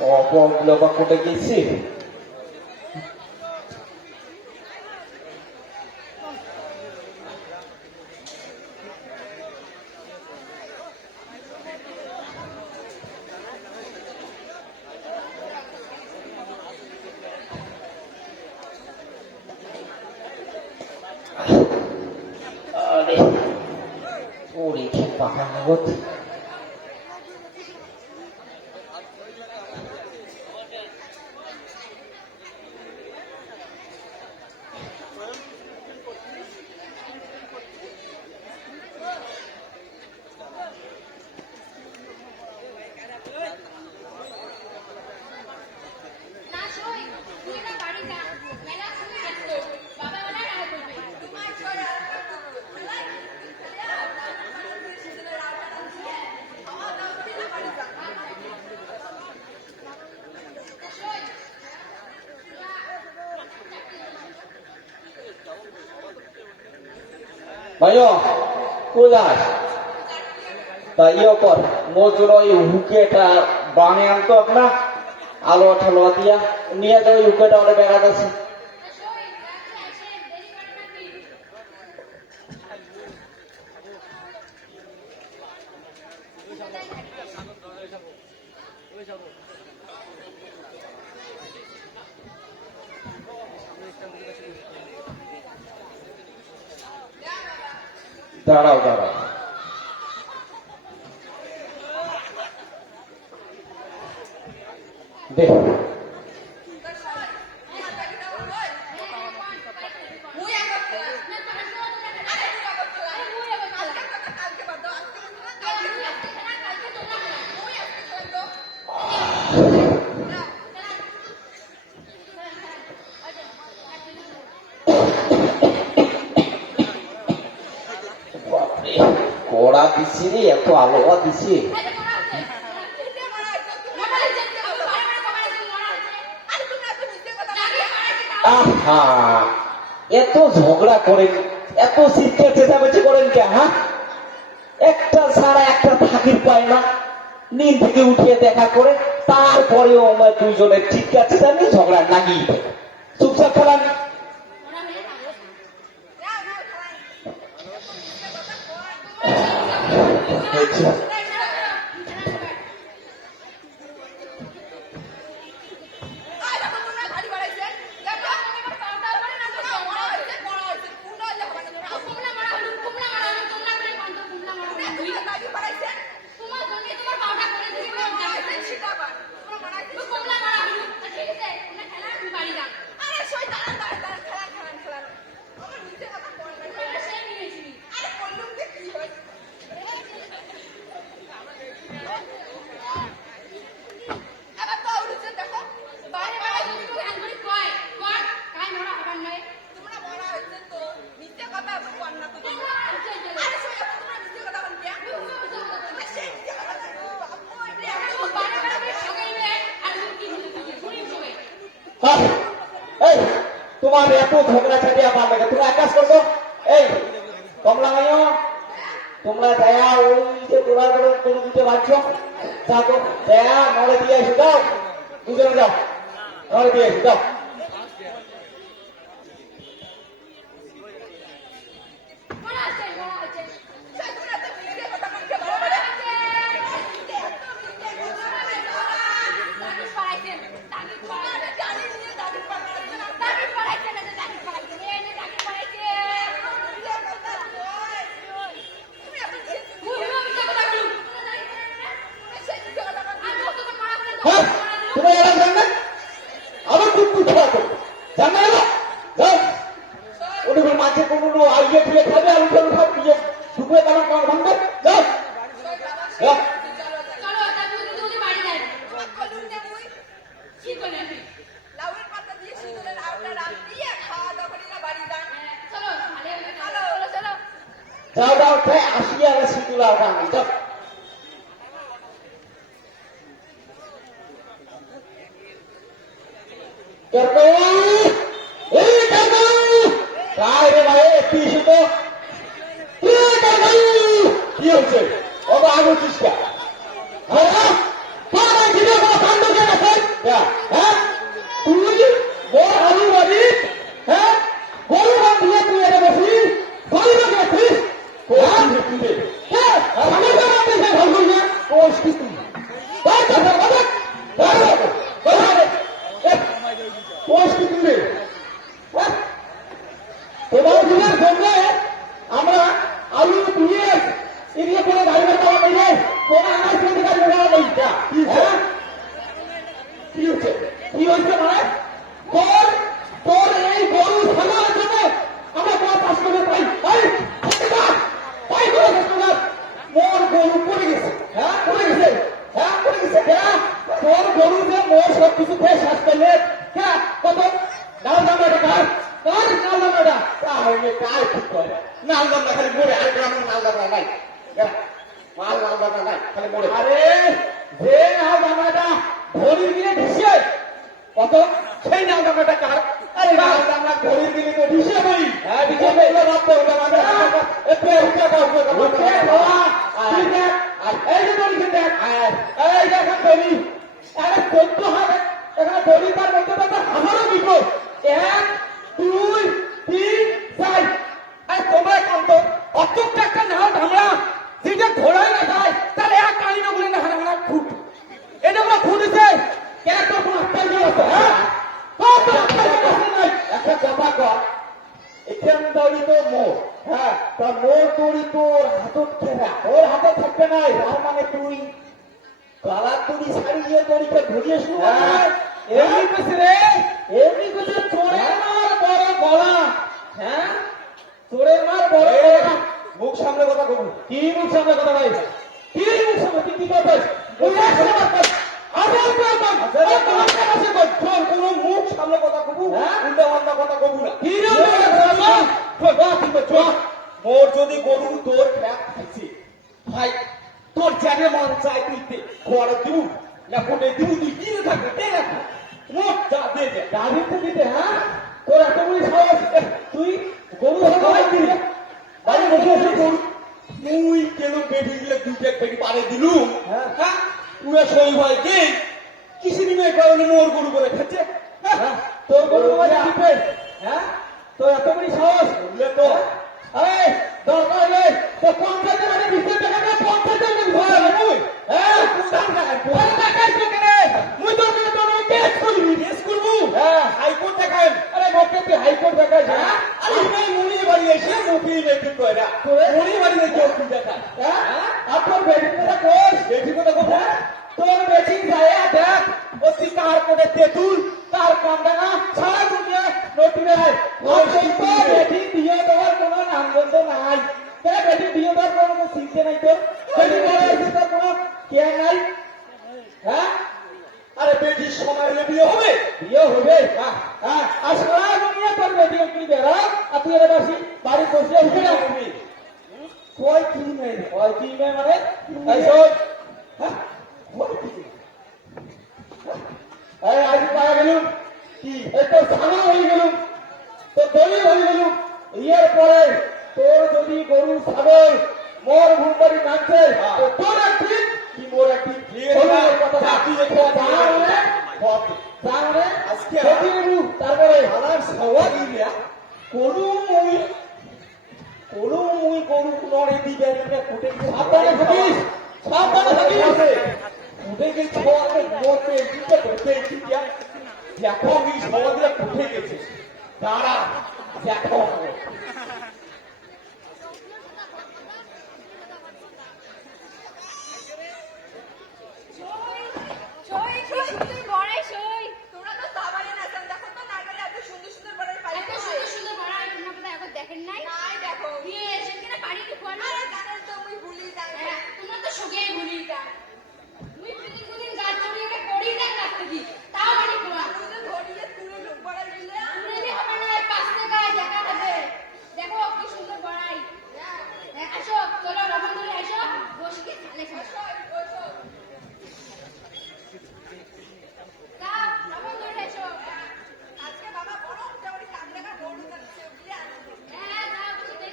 অপগুলো বা কোটে গেছি ওরে পাখা নগদ ভাইও কোথায় তা ইয়ে কর মজুর ওই হুকেটা বানে আনতো আপনার আলো ঠালো দিয়া নিয়ে যাও হুকেটা ওটা বেড়াত আছে দাঁড়াও দাঁড়াও দেখ কড়া দিছি রে এত আলোয়া দিছি আহা এত ঝগড়া করেন এত চিৎকার চেঁচামেচি করেন কে হ্যাঁ একটা ছাড়া একটা থাকির পায় না নীল থেকে উঠিয়ে দেখা করে তারপরেও আমার দুইজনের চিৎকার চেঁচামি ঝগড়া নাগিয়ে চুপচাপ খেলাম তোমার এত ঝগড়া ছাড়িয়া ভালো লাগে তোমরা এক কাজ করবো এই কমলা মাইও তোমরা দয়া ওই যে তোরা করে কোনো দিতে পারছো যাও দয়া নলে দিয়ে এসে যাও দুজনে যাও নলে দিয়ে এসে যাও মাঝে কোনো আইডিয়া দিয়ে খাবে আলু টালু খাবে দিয়ে শুকুয়ে কারণ ভাঙবে যাও যাও যাও আসিয়া সিঁদুর আর ভাঙবি যাও কি হয়েছে অত আগুন চিস্তা আমি তো আমাকে সে ভালো করি না কোষ কি তুমি কোষ কি তুমি তোমার দিনের জন্য আমরা আলু দিয়ে এরিয়া করে গাড়ি ভাড়া নেই কোন আনাজ করে গাড়ি ভাড়া নেই কি হচ্ছে কি হচ্ছে মানে তোর তোর এই গরু ছাগলের জন্য আমরা তোমার পাশ করে পাই পাই করে মোর গরু পড়ে গেছে পড়ে গেছে পড়ে গেছে তোর গরু যে মোর সব কিছু খেয়ে শ্বাস পেলে কত নাল দামটা কার কার নাল দামটা তাহলে কার ঠিক করে নাল দামটা খালি মরে আর গ্রামের নাল দামটা নাই মাল নাল দামটা নাই খালি মরে আরে যে নাল দামটা ঘড়ির গিয়ে ঢিসে কত সেই নাল দামটা কার আরে নাল দামটা ঘড়ির গিয়ে তো ঢিসে বই ঢিসে বইলে রাখতে হবে আমাদের একটু উঠে দাও আর এই যে বলি দেখ এই দেখো বলি আরে 14 হবে এখানে বলি তার মধ্যে তো আমারও বিপদ 1 2 3 4 আরে তোমরা কান্ত অতক টাকা না আমরা যেটা ঘোড়ায় না যায় তার এক কালি না বলে না হারা ফুট এটা আমরা ফুটেছে কেন তো কোন আত্মাই গেল তো কত আত্মাই কাছে নাই একটা কথা কর এখান দড়ি তো মোর তা মোর দড়ি তোর হাতত খেলা ওর হাতে থাকবে না তার মানে তুই গলার দড়ি ছাড়িয়ে দড়িকে ধরিয়ে শুরু এমনি কিছু রে এমনি কিছু চোরে মার বড় গলা চোরের মার বড় গলা মুখ সামনে কথা কব কি মুখ সামনে কথা ভাই কি মুখ সামনে কি কথা মুখ সামনে কথা কবু উল্টা পাল্টা কথা কবু না মোর যদি গরু তোর খ্যাপ খাইছে ভাই তোর জানে মন চাই তুই ঘরে দিব না ফোনে দিব তুই কিনে থাকবে কে রাখবে মোট যা দে যে গাড়ি তো দিতে তোর এত বড় সাহস তুই গরু হাতে দিবি বাড়ি বসে বসে গরু মুই কেন বেডি গিলে দুইটা বেডি পারে দিলু পুরো সই ভাই কে কিসে দিবে কারণে মোর গরু করে খাচ্ছে তোর গরু মানে দিবে তোর এত বড় সাহস বললে তো এই দরকার নেই তো 50 টাকা 20 টাকা না 50 টাকা ধরে মুই কোন টাকা কেনে মুই তো কেস করবো হাইকোর্ট দেখাই আরে মোকে তুই হাইকোর্ট দেখাই আরে ভাই মুনি বাড়ি এসে মুখি বেটি কইরা মুনি বাড়ি এসে কি দেখা আপনার বেটি কথা কোস বেটি কথা কব তোর বেটি যায় দেখ অতি কার কোটে তেতুল তার কামটা না সারা দুনিয়া নোটিরে ওই তো বেটি দিয়ে দেওয়ার কোনো নামগন্ধ নাই কেন বেটি দিয়ে দেওয়ার কোনো চিন্তা নাই তো বেটি বড় আছে তার কোনো কেয়ার নাই আরে বেটির সময় হলে বিয়ে হবে আর সারা দুনিয়া তোর বেটি কি বেড়া আর তুই এর বাসি বাড়ি বসে উঠে না তুমি কয় কি মেয়ে মানে এই শোন আজ পাওয়া গেলুম কি একটু সামা হয়ে গেলুম তো দলি হয়ে গেলুম ইয়ের পরে তোর যদি গরু ছাগল মোর ভূমবাড়ি নাচছে তোর একদিন কি মোর একদিন তারপরে গরু মুই গরু নড়ে দিবে ফুটে সাবধানে থাকিস ফুটে গেছে দেখো আমি সমাজে ফুটে গেছে দাঁড়া দেখো দেখেন নাই দেখো সেখানে পানি জানেন তো মুই ভুলি যাই তোমরা তো সগেই ভুলি যাই মুই প্রতিদিন গাছ জমিয়ে করি না রাখতে দি তাও পানি খোয়া তুমি ধরিয়ে তুলে লোক বড়াই দিলে তুলে হবে না পাশে গায়ে দেখা হবে দেখো কি সুন্দর বড়াই আসো চলো লবণ ধরে আসো বসে কি খালে খাসো বসো তা লবণ ধরে আসো আজকে বাবা বড় জড়ি কামড়া গরু দিতে বুঝলে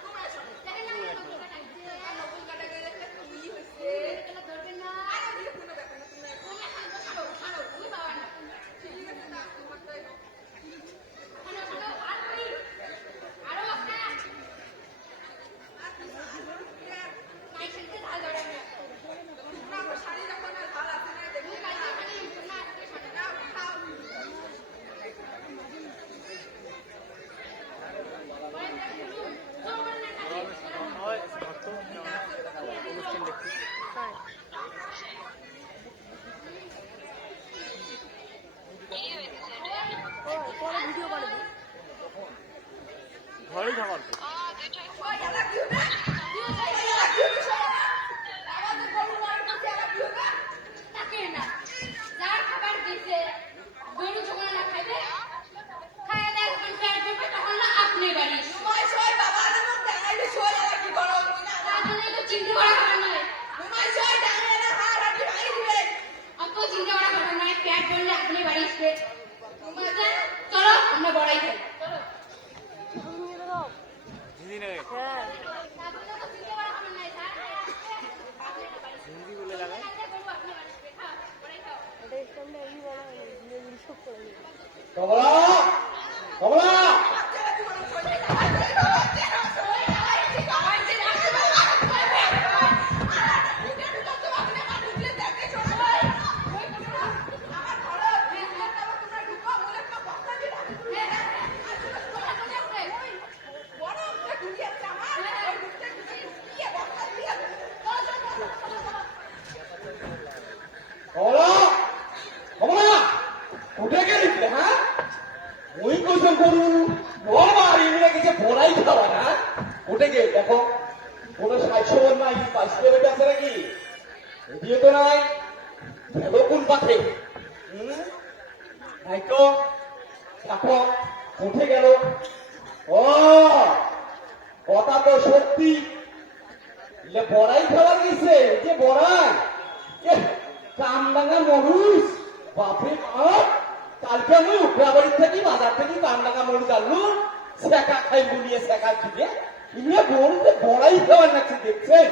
তোমরা চিন্তা করা খাবার নয় অত চিন্তা করা খাবার নয় প্যাট বললে আপনি বাড়ি আসবে চলো আমরা বড়াই খাই চলো কমলা কমলা কমলা কমলা উঠে গেলি হ্যাঁ ওই কোথাও গরু বড় এমনি কিছু বড়াই খাওয়া না উঠে গে দেখো কোনো সাইসবর নাই পাইসলে বেটে আছে নাকি এদিকে তো নাই ভেলো কোন পাথে নাই তো দেখো উঠে গেল ও কথা তো সত্যি বড়াই খাওয়া গেছে যে বড়াই কামডাঙ্গা মরুস বাপরে বাপ কালকে আমি উগ্রাবাড়ির থেকে বাজার থেকে কামডাঙ্গা মরুস আনলু শেখা খাই বুলিয়ে শেখা দিবে ইনিয়ে বলতে বড়াই খাওয়ার নাকি দেখছেন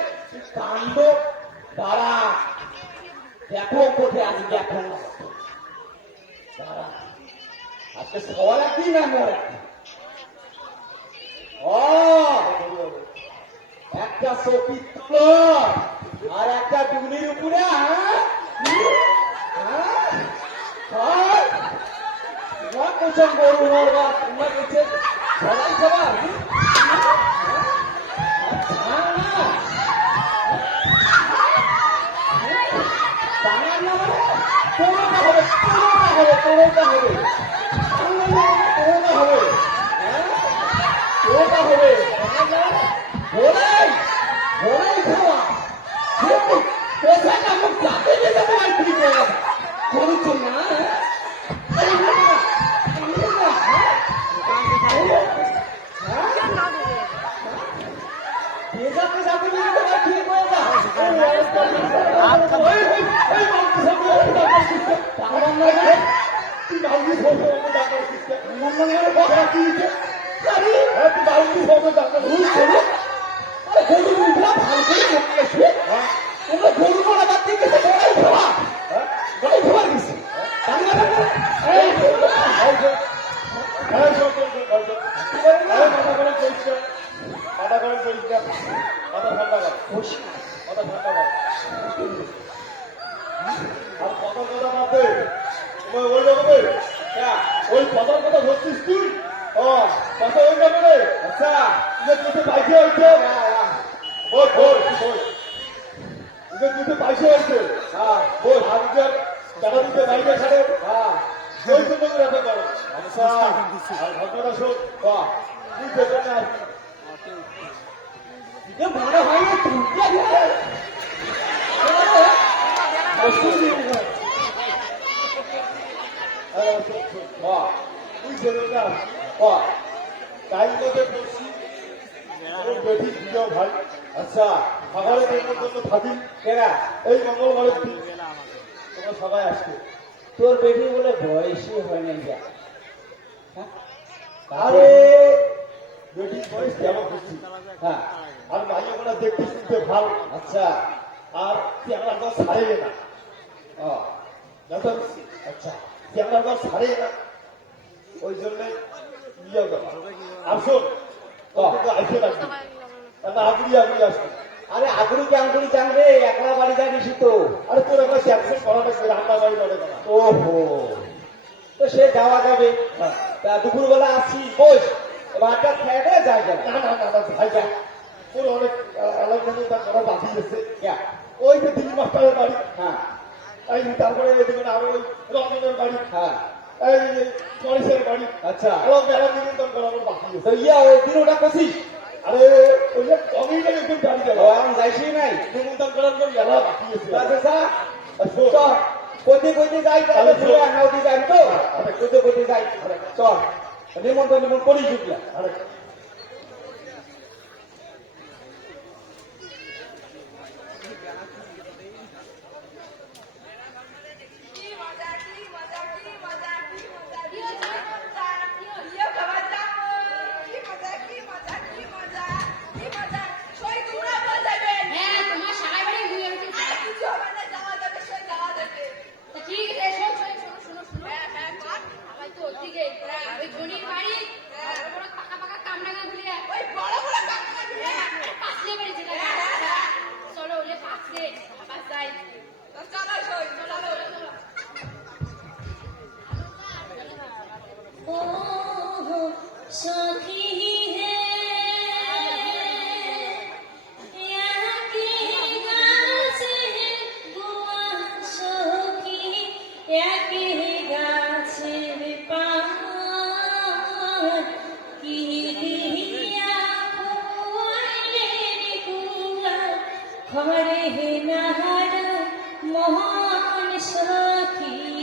কাণ্ড দাঁড়া দেখো কোথায় আজ দেখো দাঁড়া আজকে সবার একদিন না মরে ও একটা সপি তুলো আর একটা ডুগনির উপরে তোমার কোথাও গরু মরবা তোমার কাছে সবাই খাবার তোরটা হবে তোরটা হবে তোরটা হবে তোরটা হবে বলাই বলাই খাওয়া পেশা কামক যাতে যেতে তোমার ঠিক হয়ে গেছে করুছ না পেশাতে যাতে যেতে তোমার ঠিক হয়ে গরু মারা বাদ দিয়ে গেছে বড়াই খাওয়া বড়াই খাবার গেছে ওই কথার কথা ধরছিস তুই ও কথা ওই ব্যাপারে আচ্ছা তুই পাইছে হয়েছে বল বল বল তুই পাইছে হয়েছে হ্যাঁ বল আজকের টাকা দিতে বাইরে ছাড়ে হ্যাঁ ওই তো তুমি রাখা করো আচ্ছা আর ঘটনাটা শোন বাহ তুই পেছনে আসবি এ বড় হয় না তুই তুই ছেলে না টাইম মতো করছি বেশি দিও ভাই আচ্ছা খাবারের জন্য থাকি কেনা এই মঙ্গলবারের দিন তোমরা সবাই আসবে তোর বেটি বলে বয়সই হয় নাই যা আরে বেটির বয়স কেমন করছি হ্যাঁ আর মাইয়া ওরা দেখতে শুনতে ভালো আচ্ছা আর চেহারা তো ছাড়ে না ও দেখো আচ্ছা চেহারা তো ছাড়ে না ওই জন্য নিয়ে যাবো আসুন আইসে রাখবি আগুড়ি আগুড়ি আসবে আরে আগুড়ি কি আঙ্গুড়ি জানবে একলা বাড়ি জানিস তো আরে তোর একটা স্যামসাং করা লাগবে রান্না বাড়ি করে না ওহো তো সে যাওয়া যাবে তা দুপুরবেলা আসছি বস ভাতটা খেয়ে দে যাই যাবে না না না না ভাই যা তোর অনেক আলাদা তার করা বাকি আছে ক্যা? ওই যে দিন মাস্টারের বাড়ি হ্যাঁ এই তারপরে এদিকে আরো ওই রঞ্জনের বাড়ি হ্যাঁ এই যে গণেশের বাড়ি আচ্ছা আরো মেলা নিমন্ত্রণ করা আমার বাকি আছে তো ইয়া ওই দিন ওটা কছিস আরে ওই যে কমিয়ে গেলে একটু গাড়ি ও যাবো এখন যাইছি নাই নিমন্ত্রণ করার জন্য মেলা বাকি আছে আচ্ছা চল কইতে কইতে যাই তাহলে পুরো নাউটি যাই তো কইতে কইতে যাই চল নিমন্ত্রণ করি জুটলা আরে হরে হে নাহার মহান সাখী